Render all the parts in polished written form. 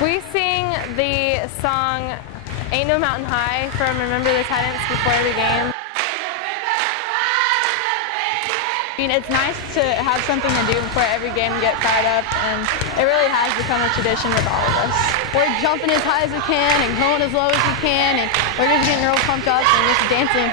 We sing the song Ain't No Mountain High from Remember the Titans before every game. I mean, it's nice to have something to do before every game and get fired up, and it really has become a tradition with all of us. We're jumping as high as we can and going as low as we can, and we're just getting real pumped up and just dancing.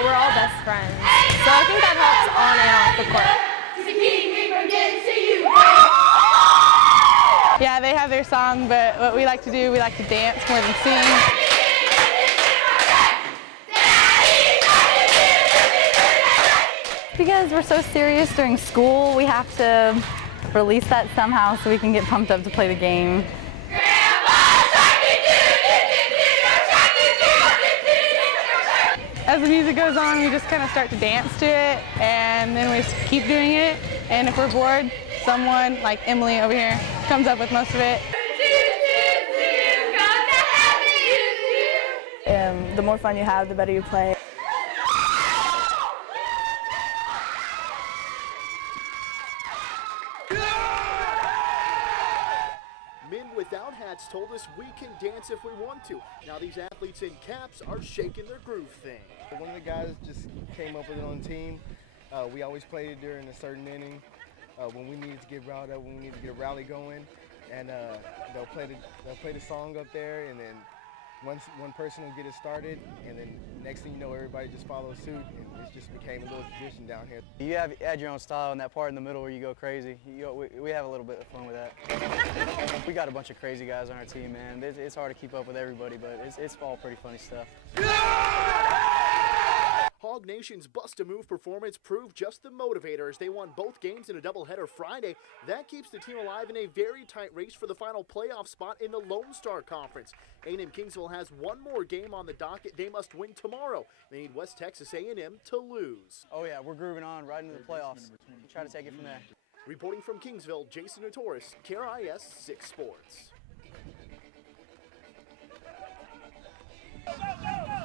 We're all best friends, so I think that helps on and off the court. Yeah, they have their song, but what we like to do, we like to dance more than sing. Because we're so serious during school, we have to release that somehow so we can get pumped up to play the game. As the music goes on, we just kind of start to dance to it, and then we just keep doing it. And if we're bored, someone like Emily over here comes up with most of it. The more fun you have, the better you play. Men without hats told us we can dance if we want to. Now these athletes in caps are shaking their groove thing. One of the guys just came up with it on the team. We always played it during a certain inning when we needed to get riled up, when we needed to get a rally going, and they'll play the song up there, and then one person will get it started, and then next thing you know, everybody just follows suit, and it just became a little tradition down here. You add your own style in that part in the middle where you go crazy. We have a little bit of fun with that. We got a bunch of crazy guys on our team, man. It's hard to keep up with everybody, but it's all pretty funny stuff. Hog Nation's bust-a-move performance proved just the motivator as they won both games in a doubleheader Friday. That keeps the team alive in a very tight race for the final playoff spot in the Lone Star Conference. A&M Kingsville has one more game on the docket. They must win tomorrow. They need West Texas A&M to lose. Oh yeah, we're grooving on right into the playoffs. Try to take it from there. Reporting from Kingsville, Jason Notoras, KRIS 6 Sports.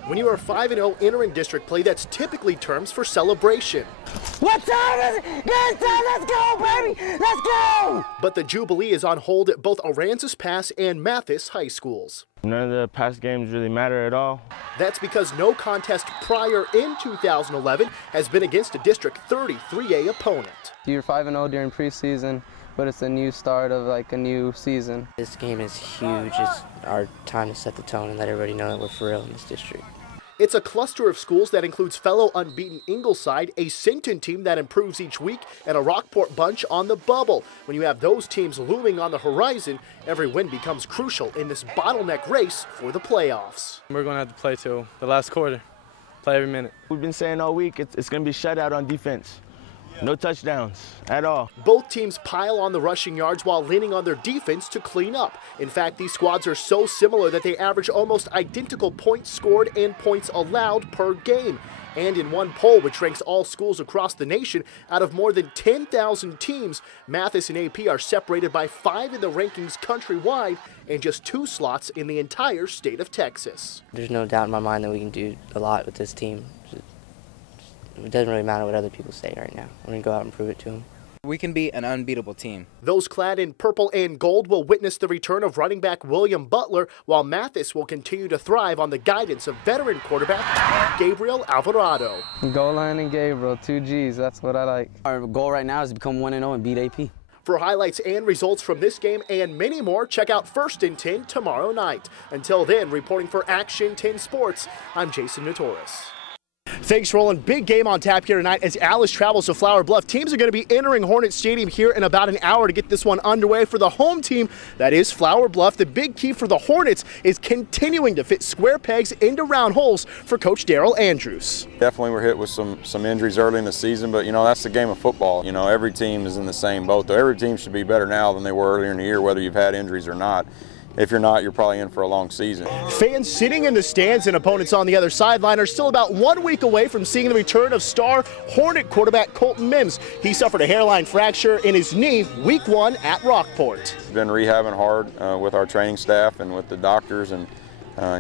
When you are 5-0 entering district play, that's typically terms for celebration. What time is it? Good time, let's go, baby! Let's go! But the Jubilee is on hold at both Aransas Pass and Mathis high schools. None of the past games really matter at all. That's because no contest prior in 2011 has been against a District 30 3A opponent. You're 5-0 during preseason, but it's a new start of like a new season. This game is huge. It's our time to set the tone and let everybody know that we're for real in this district. It's a cluster of schools that includes fellow unbeaten Ingleside, a Sinton team that improves each week, and a Rockport bunch on the bubble. When you have those teams looming on the horizon, every win becomes crucial in this bottleneck race for the playoffs. We're going to have to play till the last quarter, play every minute. We've been saying all week it's going to be shutout on defense. No touchdowns at all. Both teams pile on the rushing yards while leaning on their defense to clean up. In fact, these squads are so similar that they average almost identical points scored and points allowed per game. And in one poll, which ranks all schools across the nation, out of more than 10,000 teams, Mathis and AP are separated by 5 in the rankings countrywide and just 2 slots in the entire state of Texas. There's no doubt in my mind that we can do a lot with this team. It doesn't really matter what other people say right now. We're going to go out and prove it to them. We can be an unbeatable team. Those clad in purple and gold will witness the return of running back William Butler, while Mathis will continue to thrive on the guidance of veteran quarterback Gabriel Alvarado. Goal line and Gabriel, 2 Gs, that's what I like. Our goal right now is to become 1-0 and beat AP. For highlights and results from this game and many more, check out First and 10 tomorrow night. Until then, reporting for Action 10 Sports, I'm Jason Notoras. Thanks, Roland. Big game on tap here tonight as Alice travels to Flower Bluff. Teams are going to be entering Hornet Stadium here in about an hour to get this one underway for the home team. That is Flower Bluff. The big key for the Hornets is continuing to fit square pegs into round holes for Coach Darrell Andrews. Definitely we're hit with some injuries early in the season, but, you know, that's the game of football. You know, every team is in the same boat, though. Every team should be better now than they were earlier in the year, whether you've had injuries or not. If you're not, you're probably in for a long season. Fans sitting in the stands and opponents on the other sideline are still about 1 week away from seeing the return of star Hornet quarterback Colton Mims. He suffered a hairline fracture in his knee week 1 at Rockport. We've been rehabbing hard with our training staff and with the doctors, and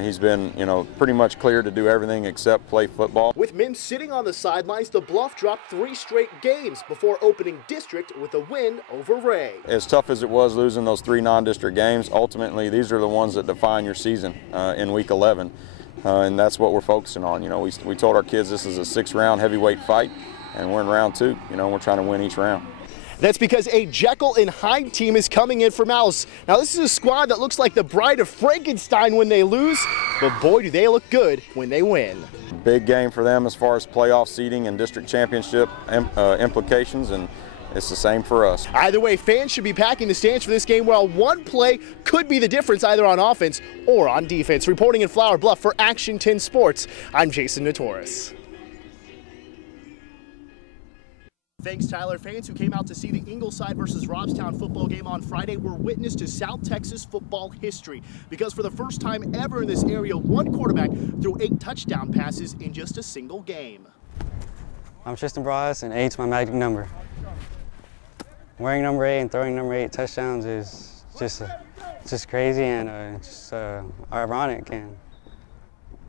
He's been, pretty much cleared to do everything except play football. With men sitting on the sidelines, the Bluff dropped 3 straight games before opening district with a win over Ray. As tough as it was losing those 3 non-district games, ultimately these are the ones that define your season in week 11. And that's what we're focusing on. We told our kids this is a 6-round heavyweight fight, and we're in round 2. We're trying to win each round. That's because a Jekyll and Hyde team is coming in for Mouse. Now, this is a squad that looks like the Bride of Frankenstein when they lose, but boy, do they look good when they win. Big game for them as far as playoff seeding and district championship implications, and it's the same for us. Either way, fans should be packing the stands for this game, while one play could be the difference either on offense or on defense. Reporting in Flower Bluff for Action 10 Sports, I'm Jason Notoras. Thanks, Tyler. Fans who came out to see the Ingleside versus Robstown football game on Friday were witness to South Texas football history, because for the first time ever in this area, one quarterback threw 8 touchdown passes in just a single game. I'm Tristan Bras, and 8's my magic number. Wearing number 8 and throwing number 8 touchdowns is just crazy and just ironic, and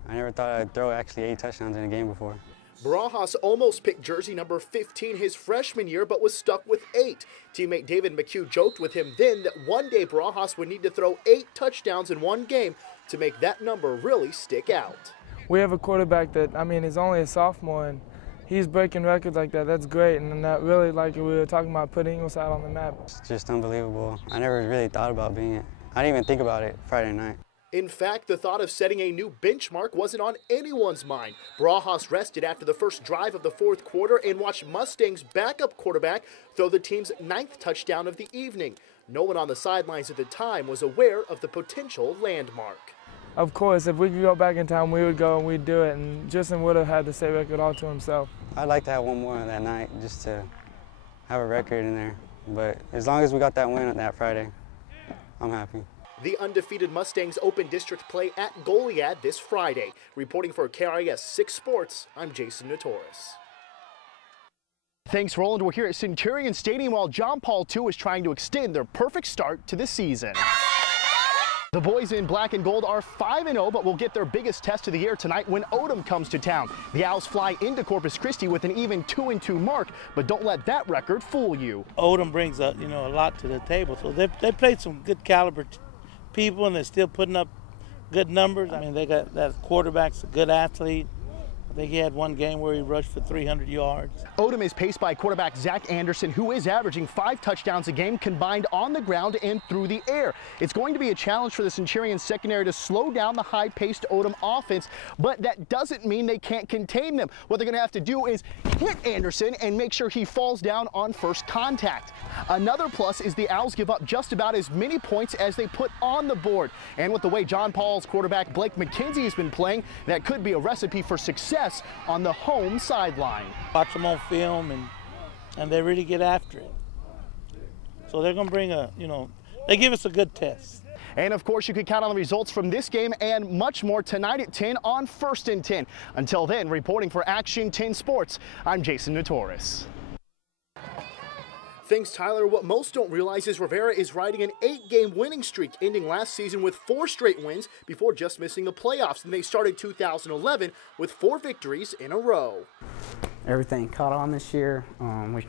I never thought I'd throw actually 8 touchdowns in a game before. Barajas almost picked jersey number 15 his freshman year, but was stuck with 8. Teammate David McHugh joked with him then that one day Barajas would need to throw 8 touchdowns in one game to make that number really stick out. We have a quarterback that, is only a sophomore, and he's breaking records like that. That's great, and that really, like we were talking about, putting Ingleside on the map. It's just unbelievable. I never really thought about being it. I didn't even think about it Friday night. In fact, the thought of setting a new benchmark wasn't on anyone's mind. Barajas rested after the first drive of the 4th quarter and watched Mustang's backup quarterback throw the team's 9th touchdown of the evening. No one on the sidelines at the time was aware of the potential landmark. Of course, if we could go back in time, we would go and we'd do it, and Justin would have had the state record all to himself. I'd like to have one more that night just to have a record in there, but as long as we got that win on that Friday, I'm happy. The undefeated Mustangs open district play at Goliad this Friday. Reporting for KRIS 6 Sports, I'm Jason Notoras. Thanks, Roland. We're here at Centurion Stadium while John Paul II is trying to extend their perfect start to the season. The boys in black and gold are 5-0, but will get their biggest test of the year tonight when Odom comes to town. The Owls fly into Corpus Christi with an even 2-2 mark, but don't let that record fool you. Odom brings a lot to the table, so they played some good caliber people, and they're still putting up good numbers. They got that quarterback's a good athlete. I think he had one game where he rushed for 300 yards. Odom is paced by quarterback Zach Anderson, who is averaging 5 touchdowns a game combined on the ground and through the air. It's going to be a challenge for the Centurion secondary to slow down the high-paced Odom offense, but that doesn't mean they can't contain them. What they're going to have to do is hit Anderson and make sure he falls down on first contact. Another plus is the Owls give up just about as many points as they put on the board. And with the way John Paul's quarterback Blake McKenzie has been playing, that could be a recipe for success on the home sideline. Watch them on film, and they really get after it. So they're going to bring they give us a good test. And of course, you can count on the results from this game and much more tonight at 10 on First and 10. Until then, reporting for Action 10 Sports, I'm Jason Notoras. Thanks, Tyler. What most don't realize is Rivera is riding an 8-game winning streak, ending last season with 4 straight wins before just missing the playoffs. And they started 2011 with 4 victories in a row. Everything caught on this year. We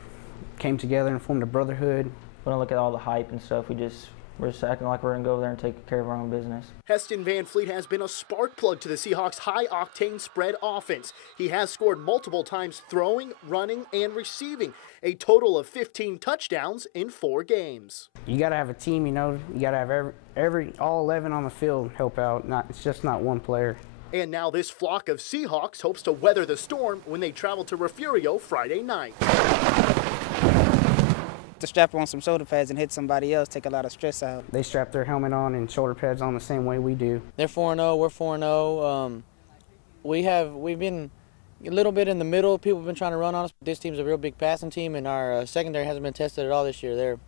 came together and formed a brotherhood. We don't look at all the hype and stuff. We're just acting like we're going to go over there and take care of our own business. Heston Van Fleet has been a spark plug to the Seahawks' high-octane spread offense. He has scored multiple times throwing, running, and receiving, a total of 15 touchdowns in 4 games. You got to have a team, you got to have all 11 on the field help out. It's just not one player. And now this flock of Seahawks hopes to weather the storm when they travel to Refugio Friday night. To strap on some shoulder pads and hit somebody else, take a lot of stress out. They strap their helmet on and shoulder pads on the same way we do. They're 4-0, we're 4-0. We've been a little bit in the middle. People have been trying to run on us. This team's a real big passing team, and our secondary hasn't been tested at all this year. They're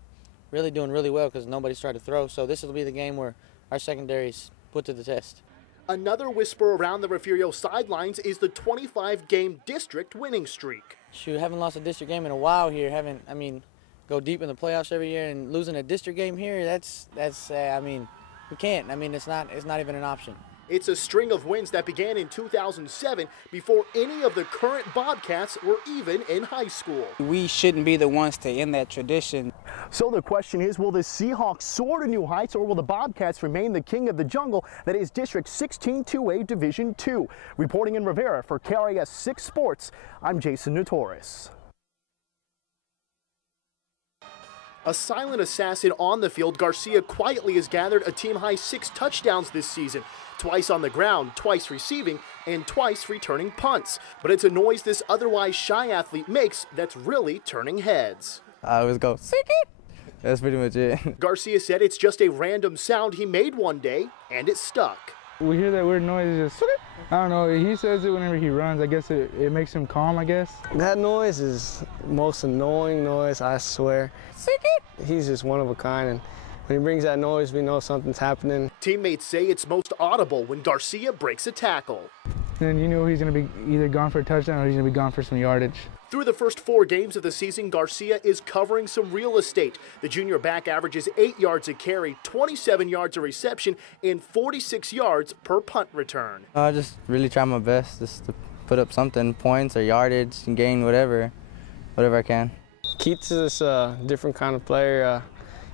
really doing really well because nobody's tried to throw. So this will be the game where our secondary's put to the test. Another whisper around the Refugio sidelines is the 25-game district winning streak. Shoot, haven't lost a district game in a while here. Go deep in the playoffs every year and losing a district game here, we can't. It's not even an option. It's a string of wins that began in 2007 before any of the current Bobcats were even in high school. We shouldn't be the ones to end that tradition. So the question is, will the Seahawks soar to new heights, or will the Bobcats remain the king of the jungle that is District 16 2A Division II? Reporting in Rivera for KRAS 6 Sports, I'm Jason Notoras. A silent assassin on the field, Garcia quietly has gathered a team-high 6 touchdowns this season. Twice on the ground, twice receiving, and twice returning punts. But it's a noise this otherwise shy athlete makes that's really turning heads. I always go, "Sick it." That's pretty much it. Garcia said it's just a random sound he made one day, and it stuck. We hear that weird noise, it's just, I don't know, he says it whenever he runs. I guess it makes him calm, I guess. That noise is the most annoying noise, I swear. He's just one of a kind, and when he brings that noise, we know something's happening. Teammates say it's most audible when Garcia breaks a tackle. Then you know he's going to be either gone for a touchdown or he's going to be gone for some yardage. Through the first 4 games of the season, Garcia is covering some real estate. The junior back averages 8 yards a carry, 27 yards a reception, and 46 yards per punt return. I just really try my best just to put up something, points or yardage, and gain whatever I can. Keats is a different kind of player.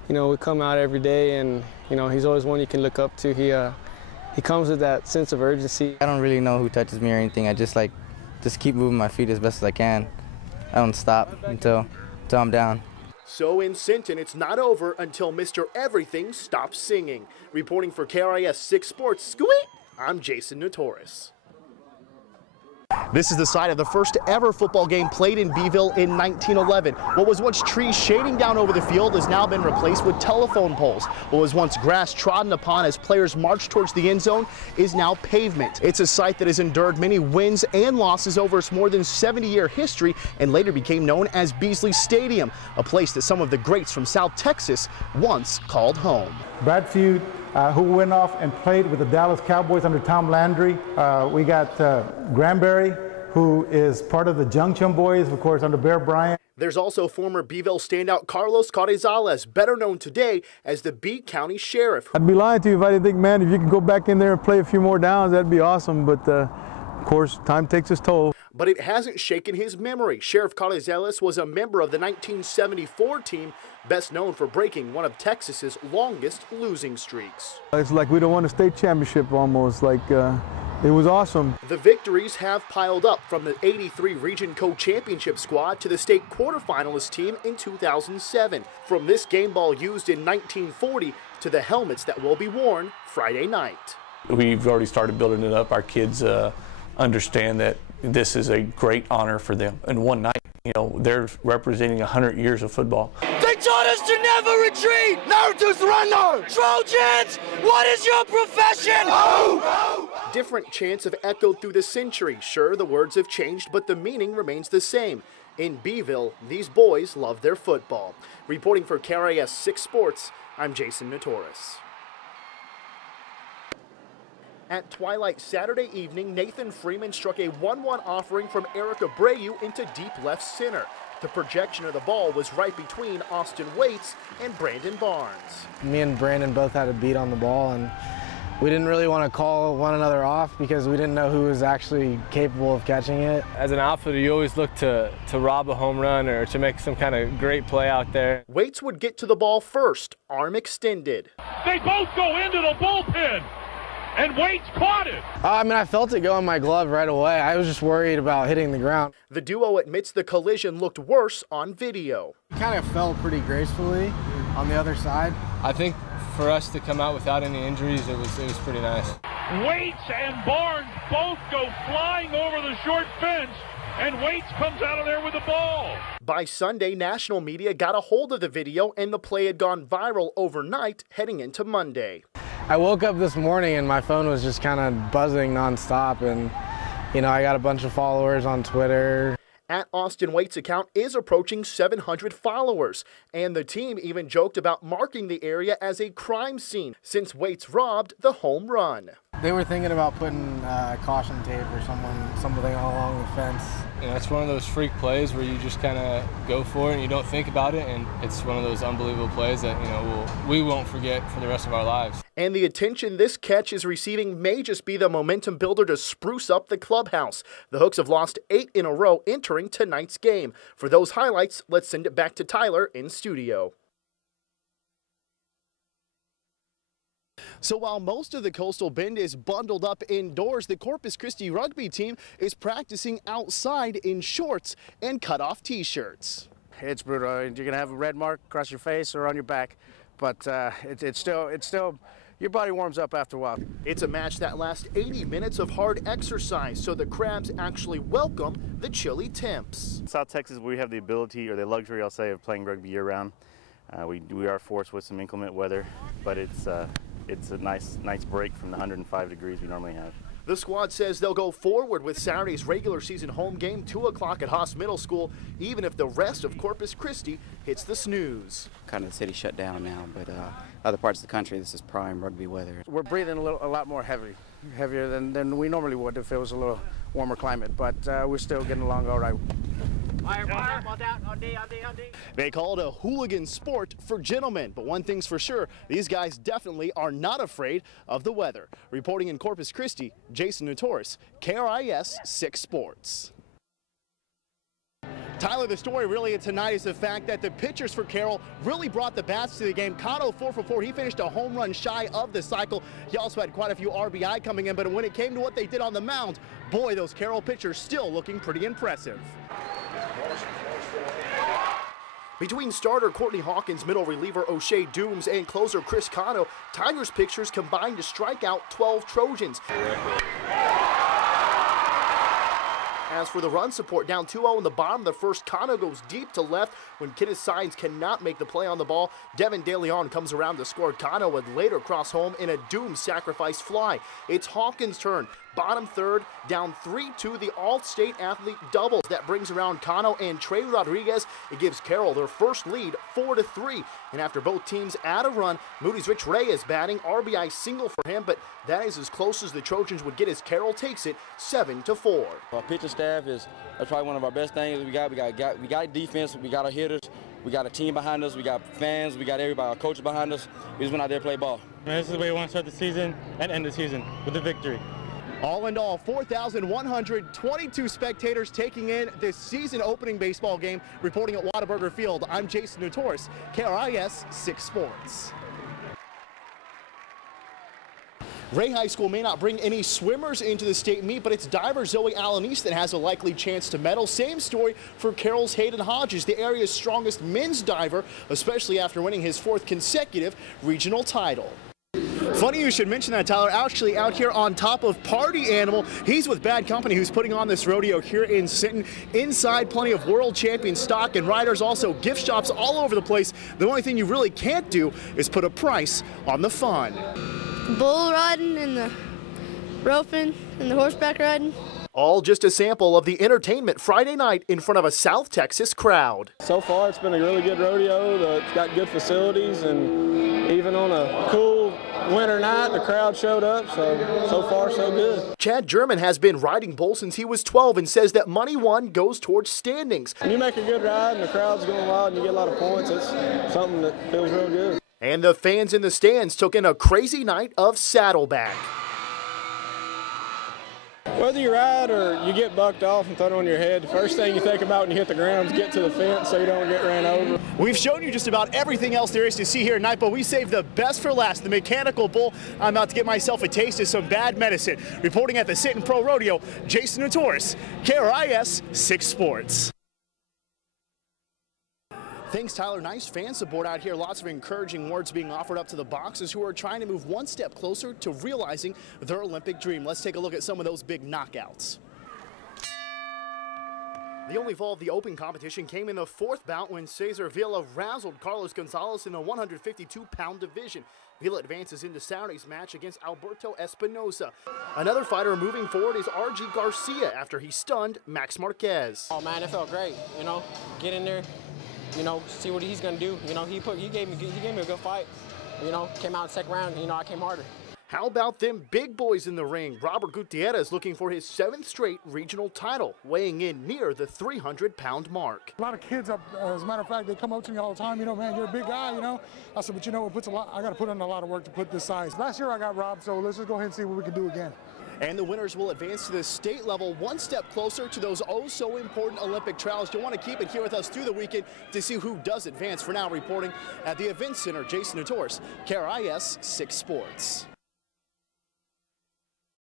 You know, we come out every day, and you know he's always one you can look up to. He comes with that sense of urgency. I don't really know who touches me or anything. I just keep moving my feet as best as I can. I don't stop until I'm down. So in Sinton, it's not over until Mr. Everything stops singing. Reporting for KRAS 6 Sports, squeak, I'm Jason Notoras. This is the site of the first ever football game played in Beeville in 1911. What was once trees shading down over the field has now been replaced with telephone poles. What was once grass trodden upon as players marched towards the end zone is now pavement. It's a site that has endured many wins and losses over its more than 70-year history and later became known as Beasley Stadium, a place that some of the greats from South Texas once called home. Brad Feud, who went off and played with the Dallas Cowboys under Tom Landry. We got Granberry, who is part of the Junction Boys, of course, under Bear Bryant. There's also former Beeville standout Carlos Carrizales, better known today as the Bee County Sheriff. I'd be lying to you if I didn't think, man, if you could go back in there and play a few more downs, that'd be awesome. But of course, time takes its toll. But it hasn't shaken his memory. Sheriff Carrizales was a member of the 1974 team, best known for breaking one of Texas's longest losing streaks. It's like we don't won a state championship almost, like it was awesome. The victories have piled up from the '83 Region Co-Championship squad to the state quarterfinalist team in 2007. From this game ball used in 1940 to the helmets that will be worn Friday night. We've already started building it up. Our kids understand that this is a great honor for them. And one night, you know, they're representing 100 years of football. They taught us to never retreat, never to surrender. Trojans, what is your profession? Oh! Different chants have echoed through the century. Sure, the words have changed, but the meaning remains the same. In Beeville, these boys love their football. Reporting for KRAS 6 Sports, I'm Jason Notoras. At twilight Saturday evening, Nathan Freeman struck a 1-1 offering from Eric Abreu into deep left center. The projection of the ball was right between Austin Waits and Brandon Barnes. Me and Brandon both had a beat on the ball, and we didn't really want to call one another off because we didn't know who was actually capable of catching it. As an outfielder, you always look to rob a home run or to make some kind of great play out there. Waits would get to the ball first, arm extended. They both go into the bullpen. And Waits caught it. I mean, I felt it go in my glove right away. I was just worried about hitting the ground. The duo admits the collision looked worse on video. It kind of fell pretty gracefully on the other side. I think for us to come out without any injuries, it was pretty nice. Waits and Barnes both go flying over the short fence, and Waits comes out of there with the ball. By Sunday, national media got a hold of the video, and the play had gone viral overnight heading into Monday. I woke up this morning and my phone was just kind of buzzing nonstop, and you know, I got a bunch of followers on Twitter. At Austin Waits' account is approaching 700 followers, and the team even joked about marking the area as a crime scene since Waits robbed the home run. They were thinking about putting caution tape or something along the fence. You know, it's one of those freak plays where you just kind of go for it and you don't think about it, and it's one of those unbelievable plays that, you know, we won't forget for the rest of our lives. And the attention this catch is receiving may just be the momentum builder to spruce up the clubhouse. The Hooks have lost 8 in a row entering tonight's game. For those highlights, let's send it back to Tyler in studio. So while most of the Coastal Bend is bundled up indoors, the Corpus Christi rugby team is practicing outside in shorts and cut-off t-shirts. It's brutal. You're going to have a red mark across your face or on your back, but it's still, your body warms up after a while. It's a match that lasts 80 minutes of hard exercise, so the Crabs actually welcome the chilly temps. South Texas, we have the ability, or the luxury, I'll say, of playing rugby year-round. We are forced with some inclement weather, but it's a nice break from the 105 degrees we normally have. The squad says they'll go forward with Saturday's regular season home game, 2 o'clock at Haas Middle School, even if the rest of Corpus Christi hits the snooze. Kind of the city shut down now, but other parts of the country, this is prime rugby weather. We're breathing a lot more heavier than we normally would if it was a little warmer climate, but we're still getting along all right. They call it a hooligan sport for gentlemen, but one thing's for sure, these guys definitely are not afraid of the weather. Reporting in Corpus Christi, Jason Notoras, KRIS 6 Sports. Tyler, the story really tonight is the fact that the pitchers for Carroll really brought the bats to the game. Cotto 4 for 4. He finished a home run shy of the cycle. He also had quite a few RBI coming in, but when it came to what they did on the mound, boy, those Carroll pitchers still looking pretty impressive. Between starter Courtney Hawkins, middle reliever O'Shea Dooms, and closer Chris Cano, Tigers pitchers combined to strike out 12 Trojans. As for the run support, down 2-0 in the bottom of the first, Cano goes deep to left when Kenneth Sines cannot make the play on the ball. Devin DeLeon comes around to score. Cano would later cross home in a Doom sacrifice fly. It's Hawkins' turn. Bottom third, down 3-2, the All-State athlete doubles. That brings around Cano and Trey Rodriguez. It gives Carroll their first lead, 4-3. And after both teams add a run, Moody's Rich Ray is batting. RBI single for him, but that is as close as the Trojans would get as Carroll takes it 7-4. Our pitching staff that's probably one of our best things we got. We got defense, we got our hitters, we got a team behind us, we got fans, we got everybody, our coach behind us. We just went out there to play ball. This is the way we want to start the season and end the season with a victory. All in all, 4,122 spectators taking in this season opening baseball game. Reporting at Whataburger Field, I'm Jason Notoras, KRIS 6 Sports. Ray High School may not bring any swimmers into the state meet, but it's diver Zoe Alanis that has a likely chance to medal. Same story for Carroll's Hayden Hodges, the area's strongest men's diver, especially after winning his 4th consecutive regional title. Funny you should mention that, Tyler. Actually out here on top of Party Animal. He's with Bad Company, who's putting on this rodeo here in Sinton. Inside, plenty of world champion stock and riders, also gift shops all over the place. The only thing you really can't do is put a price on the fun. Bull riding and the roping and the horseback riding. All just a sample of the entertainment Friday night in front of a South Texas crowd. So far, it's been a really good rodeo. It's got good facilities, and even on a cool winter night, the crowd showed up, so far so good. Chad German has been riding bull since he was 12 and says that money won goes towards standings. When you make a good ride and the crowd's going wild and you get a lot of points, it's something that feels real good. And the fans in the stands took in a crazy night of saddleback. Whether you ride or you get bucked off and thrown on your head, the first thing you think about when you hit the ground is get to the fence so you don't get ran over. We've shown you just about everything else there is to see here tonight, but we saved the best for last, the mechanical bull. I'm about to get myself a taste of some bad medicine. Reporting at the Sinton Pro Rodeo, Jason Notoras, KRIS 6 Sports. Thanks, Tyler. Nice fan support out here. Lots of encouraging words being offered up to the boxers who are trying to move one step closer to realizing their Olympic dream. Let's take a look at some of those big knockouts. The only fall of the open competition came in the 4th bout when Cesar Villa razzled Carlos Gonzalez in the 152-pound division. Villa advances into Saturday's match against Alberto Espinosa. Another fighter moving forward is R.G. Garcia after he stunned Max Marquez. Oh man, it felt great. Get in there. See what he's gonna do. He gave me a good fight. Came out in the 2nd round. I came harder. How about them big boys in the ring? Robert Gutierrez looking for his 7th straight regional title, weighing in near the 300-pound mark. A lot of kids, as a matter of fact, they come up to me all the time, man, you're a big guy, I said, but it puts a lot, I got to put in a lot of work to put this size. Last year I got robbed, so let's just go ahead and see what we can do again. And the winners will advance to the state level, one step closer to those oh-so-important Olympic trials. You'll want to keep it here with us through the weekend to see who does advance. For now, reporting at the Event Center, Jason Notoras, KRIS 6 Sports.